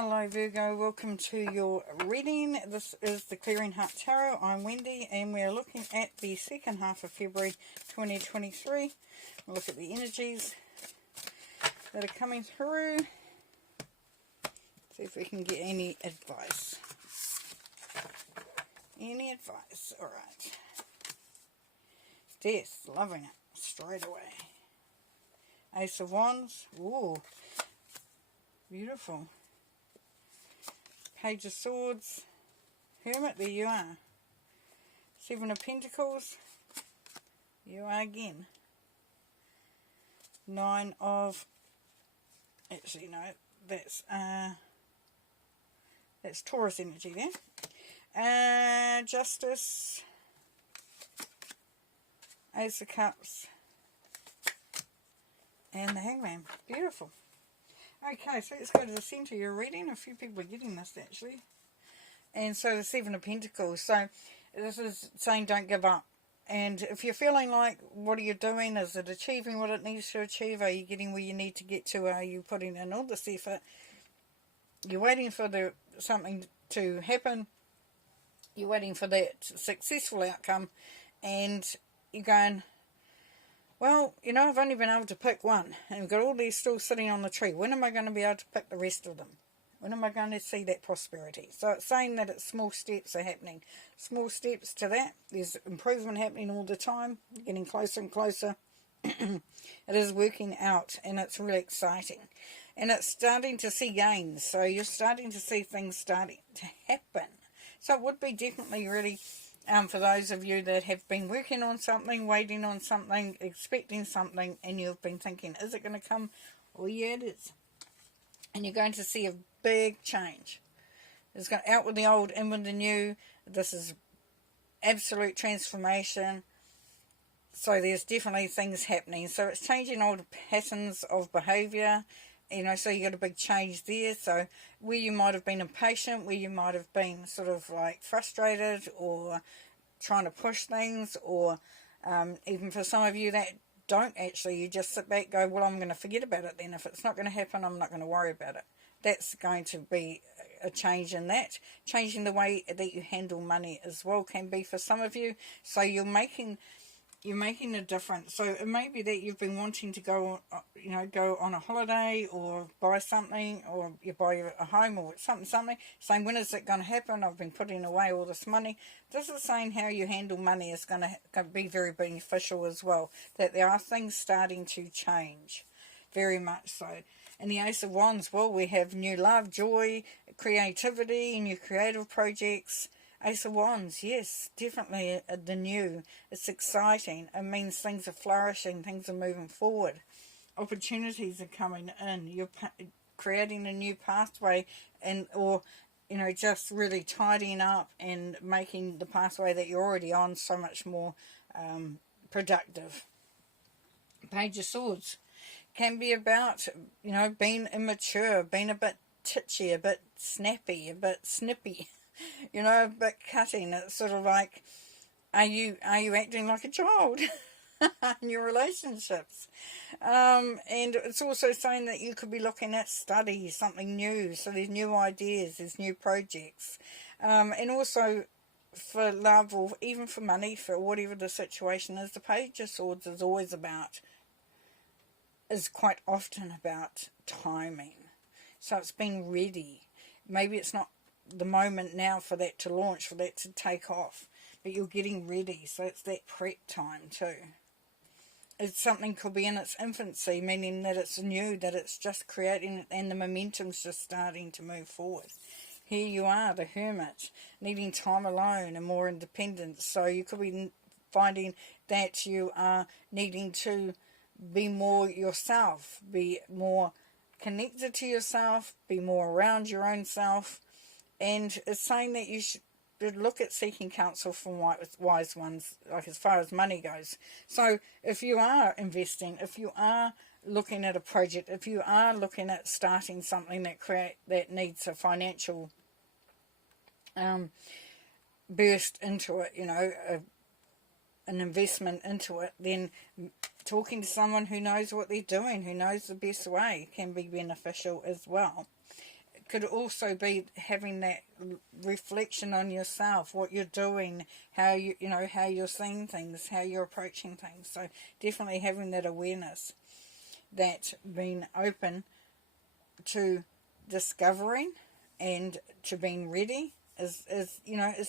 Hello Virgo, welcome to your reading. This is the Clearing Heart Tarot. I'm Wendy and we're looking at the second half of February 2023. We'll look at the energies that are coming through. See if we can get any advice. Any advice? Alright. Death, loving it straight away. Ace of Wands, ooh, beautiful. Page of Swords, Hermit, there you are. Seven of Pentacles, you are again. Nine of, actually no, that's Taurus energy there. Justice, Ace of Cups, and the Hangman. Beautiful. Okay, so let's go to the centre of your reading. A few people are getting this actually. And so the Seven of Pentacles. So this is saying don't give up. And if you're feeling like, what are you doing? Is it achieving what it needs to achieve? Are you getting where you need to get to? Are you putting in all this effort? You're waiting for something to happen. You're waiting for that successful outcome. And you're going, well, you know, I've only been able to pick one, and we've got all these still sitting on the tree. When am I going to be able to pick the rest of them? When am I going to see that prosperity? So it's saying that it's small steps are happening. Small steps to that. There's improvement happening all the time, getting closer and closer. It is working out, and it's really exciting. And it's starting to see gains, so you're starting to see things starting to happen. So it would be definitely really... for those of you that have been working on something, waiting on something, expecting something, and you've been thinking, is it going to come? Oh yeah, it is. And you're going to see a big change. It's going out with the old, in with the new. This is absolute transformation. So there's definitely things happening. So it's changing old patterns of behaviour. You know, so you got a big change there. So where you might have been impatient, where you might have been sort of like frustrated or trying to push things, or even for some of you that don't actually, you just sit back, go, well, I'm going to forget about it then. If it's not going to happen, I'm not going to worry about it. That's going to be a change in that. Changing the way that you handle money as well can be for some of you. So you're making a difference. So it may be that you've been wanting to go on a holiday or buy something, or you buy a home or something, saying, when is it going to happen? I've been putting away all this money. This is saying how you handle money is going to be very beneficial as well, that there are things starting to change, very much so. And the Ace of Wands, well, we have new love, joy, creativity, new creative projects. Ace of Wands, yes, definitely the new. It's exciting. It means things are flourishing, things are moving forward. Opportunities are coming in. You're creating a new pathway, or just really tidying up and making the pathway that you're already on so much more productive. Page of Swords can be about, being immature, being a bit titchy, a bit snappy, a bit snippy. A bit cutting. It's sort of like, are you acting like a child in your relationships? And it's also saying that you could be looking at study, something new. So there's new ideas, there's new projects. And also for love, or even for money, for whatever the situation is, the Page of Swords is quite often about timing. So it's being ready. Maybe it's not the moment now for that to launch, for that to take off, but you're getting ready, so it's that prep time too. It's something could be in its infancy, meaning that it's new, that it's just creating, and the momentum's just starting to move forward. Here you are, the Hermit, needing time alone and more independence. So you could be finding that you are needing to be more yourself, be more connected to yourself, be more around your own self. And it's saying that you should look at seeking counsel from wise ones, like as far as money goes. So if you are investing, if you are looking at a project, if you are looking at starting something that needs a financial burst into it, an investment into it, then talking to someone who knows what they're doing, who knows the best way, can be beneficial as well. could also be having that reflection on yourself, what you're doing, how how you're seeing things, how you're approaching things. So definitely having that awareness, that being open to discovering and to being ready is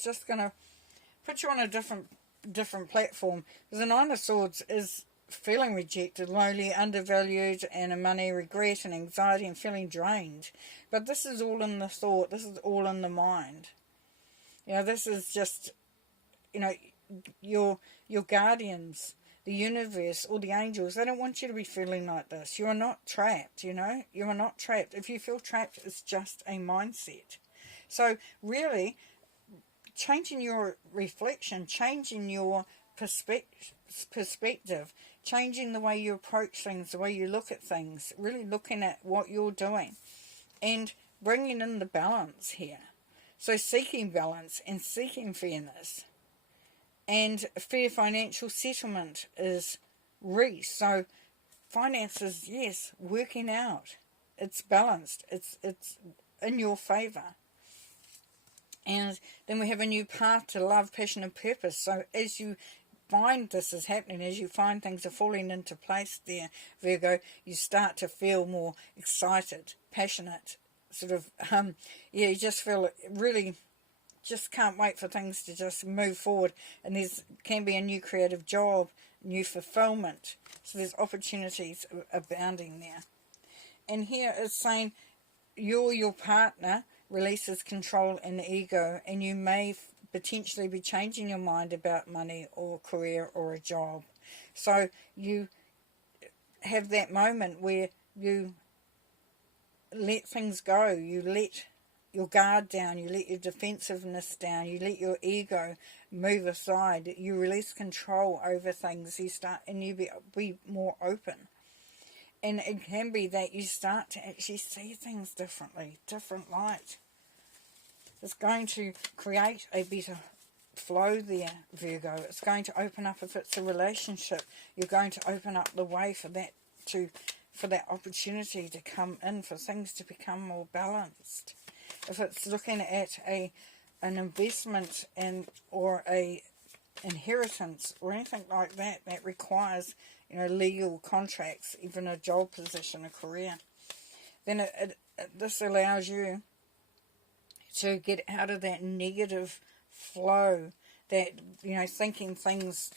just going to put you on a different platform. Because the Nine of Swords is feeling rejected, lonely, undervalued, and a money regret and anxiety and feeling drained. But this is all in the thought. This is all in the mind. This is just, your guardians, the universe, or the angels. They don't want you to be feeling like this. You are not trapped, You are not trapped. If you feel trapped, it's just a mindset. So really, changing your reflection, changing your perspective, changing the way you approach things, the way you look at things, really looking at what you're doing and bringing in the balance here. So seeking balance and seeking fairness. And fair financial settlement is so finances, yes, working out. It's balanced. It's in your favour. And then we have a new path to love, passion and purpose. So as you find this is happening, as you find things are falling into place there, Virgo, you start to feel more excited, passionate, sort of, you just feel really, just can't wait for things to just move forward. And can be a new creative job, new fulfillment. So there's opportunities abounding there. And here it's saying your partner releases control and ego, and you may potentially be changing your mind about money or career or a job. So you have that moment where you let things go, you let your guard down, you let your defensiveness down, you let your ego move aside, you release control over things, you be more open. And it can be that you start to actually see things differently, different light. It's going to create a better flow there, Virgo. It's going to open up, if it's a relationship, you're going to open up the way for that opportunity to come in, for things to become more balanced. If it's looking at an investment or a inheritance or anything like that requires legal contracts, even a job position, a career, then this allows you to get out of that negative flow, that thinking things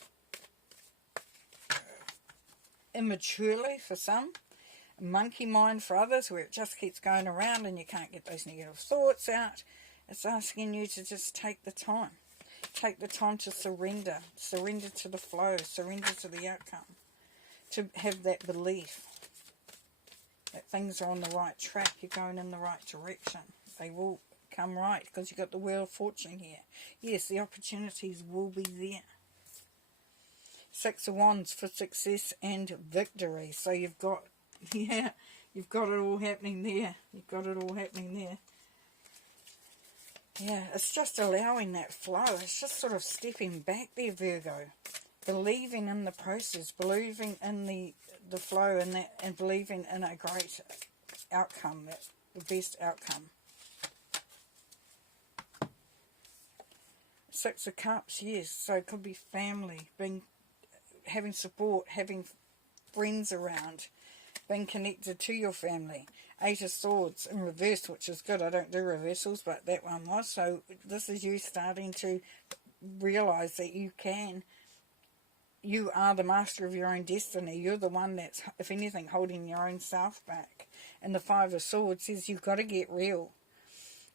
immaturely for some, monkey mind for others, where it just keeps going around and you can't get those negative thoughts out. It's asking you to just take the time to surrender to the flow, surrender to the outcome, to have that belief that things are on the right track, you're going in the right direction. They will come right, because you've got the Wheel of Fortune here. Yes, the opportunities will be there. Six of Wands for success and victory. So you've got it all happening there. Yeah, it's just allowing that flow. It's just sort of stepping back there, Virgo. Believing in the process, believing in the flow and believing in a great outcome, the best outcome. Six of Cups, yes. So it could be family, having support, having friends around, being connected to your family. Eight of Swords in reverse, which is good. I don't do reversals, but that one was. So this is you starting to realise that you are the master of your own destiny. You're the one that's, if anything, holding your own self back. And the Five of Swords says you've got to get real.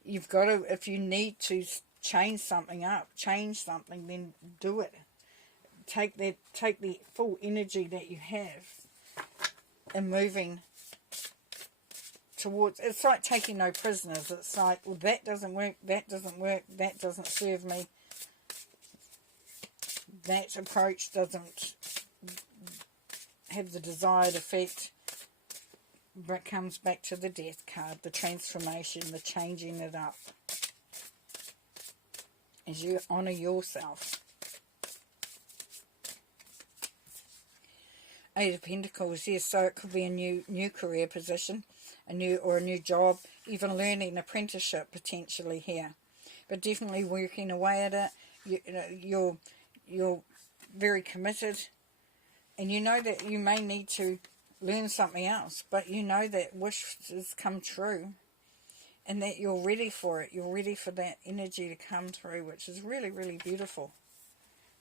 You've got to, if you need to change something, then do it. Take the full energy that you have and moving towards, it's like taking no prisoners. It's like, well, that doesn't work, that doesn't serve me, that approach doesn't have the desired effect, but comes back to the Death card, the transformation, the changing it up, as you honour yourself. Eight of Pentacles, yes, so it could be a new career position, a new job, even learning an apprenticeship potentially here. But definitely working away at it. You're very committed, and you know that you may need to learn something else, but you know that wishes come true, and that you're ready for it. You're ready for that energy to come through, which is really, really beautiful.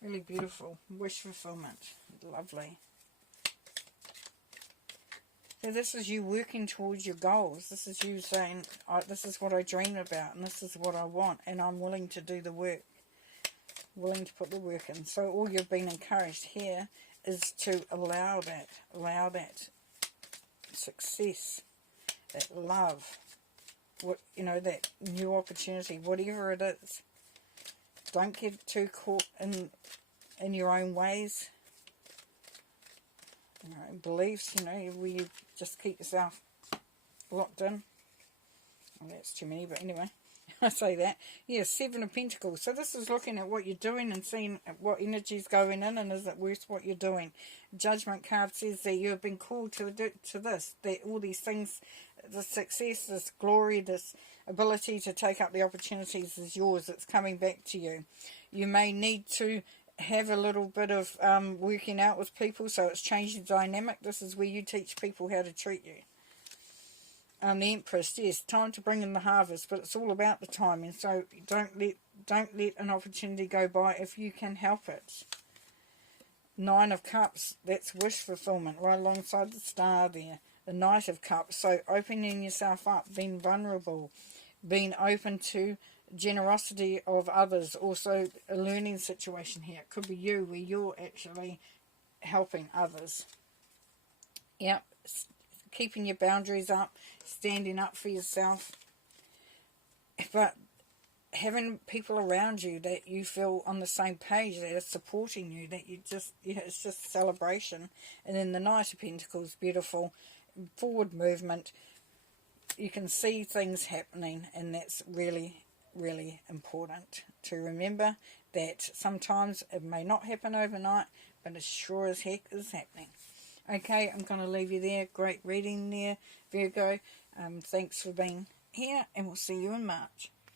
Really beautiful. Wish fulfillment. Lovely. So this is you working towards your goals. This is you saying, this is what I dream about, and this is what I want, and I'm willing to do the work. Willing to put the work in. So all you've been encouraged here is to allow that success, that love, that new opportunity, whatever it is. Don't get too caught in your own ways, beliefs, where you just keep yourself locked in. Well, that's too many, but anyway, I say that. Yeah, Seven of Pentacles. So this is looking at what you're doing and seeing what energy's going in, and is it worth what you're doing. Judgment card says that you have been called to this, that all these things, the success, this glory, this ability to take up the opportunities is yours. It's coming back to you. You may need to have a little bit of working out with people, so it's changed the dynamic. This is where you teach people how to treat you. The Empress, yes, time to bring in the harvest, but it's all about the timing. So don't let an opportunity go by if you can help it. Nine of Cups, that's wish fulfillment, right alongside the star there. The Knight of Cups, so opening yourself up, being vulnerable, being open to generosity of others. Also a learning situation here. It could be you where you're actually helping others. Yep. Keeping your boundaries up, standing up for yourself, but having people around you that you feel on the same page, that are supporting you, that you just, it's just celebration. And then the Knight of Pentacles, beautiful, forward movement. You can see things happening, and that's really, really important to remember, that sometimes it may not happen overnight, but it sure as heck is happening. Okay, I'm going to leave you there. Great reading there, Virgo. Thanks for being here, and we'll see you in March.